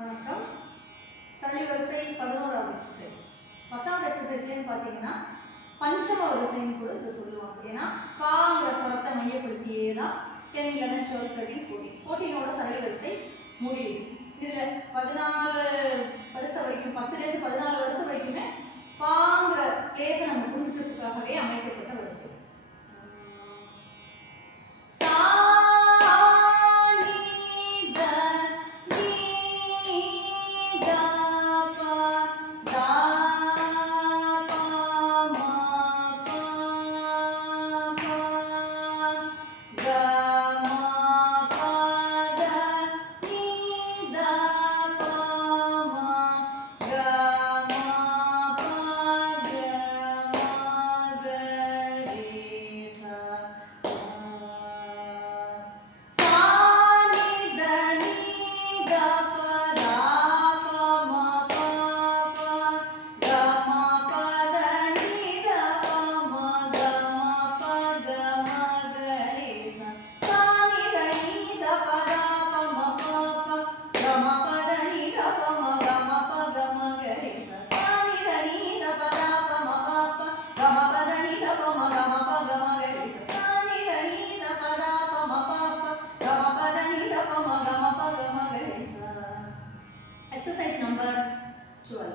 வணக்கம். சரளி வரிசை 11வது எக்ஸசைஸ். 10வது எக்ஸசைஸ்லன்னு பார்த்தீங்கன்னா பஞ்சம வரிசைன்னு கூட இதை சொல்லுவாங்க. ஏன்னா பாங்கிற ஸ்வரத்தை மையப்படுத்தியே தான் 10, 11, 12, 13, 14 14ஓட சரளி வரிசை முடியும். இதில் 14 வருஷம் வரைக்கும் 10லேருந்து 14 வருஷம் வரைக்குமே பாங்கிற பிளேஸை நம்ம புரிஞ்சுக்கிறதுக்காகவே அமைக்கப்பட்ட வரிசை. Exercise number 12.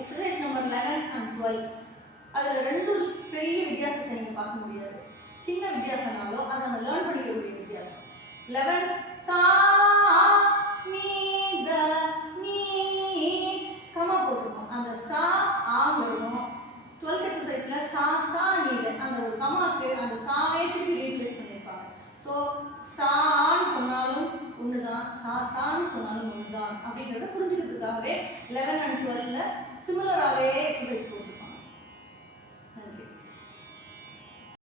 Exercise number 11 and 12. அதில் ரெண்டு பெரிய வித்தியாசத்தை நீங்கள் பார்க்க முடியாது. சின்ன வித்தியாசம்னாலும் அதை நம்ம லேர்ன் பண்ணிக்கக்கூடிய வித்தியாசம். 11 சா மீ த நீ கமா போட்டுருக்கோம். அந்த சா ஆ வரும். 12th எக்ஸசைஸ்ல சா சா நீ த அந்த ஒரு கமாக்கு அந்த சாவே திருப்பி ரீப்ளேஸ் பண்ணியிருப்பாங்க. ஸோ சான்னு சொன்னாலும் ஒன்று தான், சா சான்னு சொன்னாலும் ஒன்று தான் அப்படிங்கிறத புரிஞ்சுக்கிறதுக்காகவே 11 and 12ல சிமிலராகவே எக்ஸசைஸ் போகும்.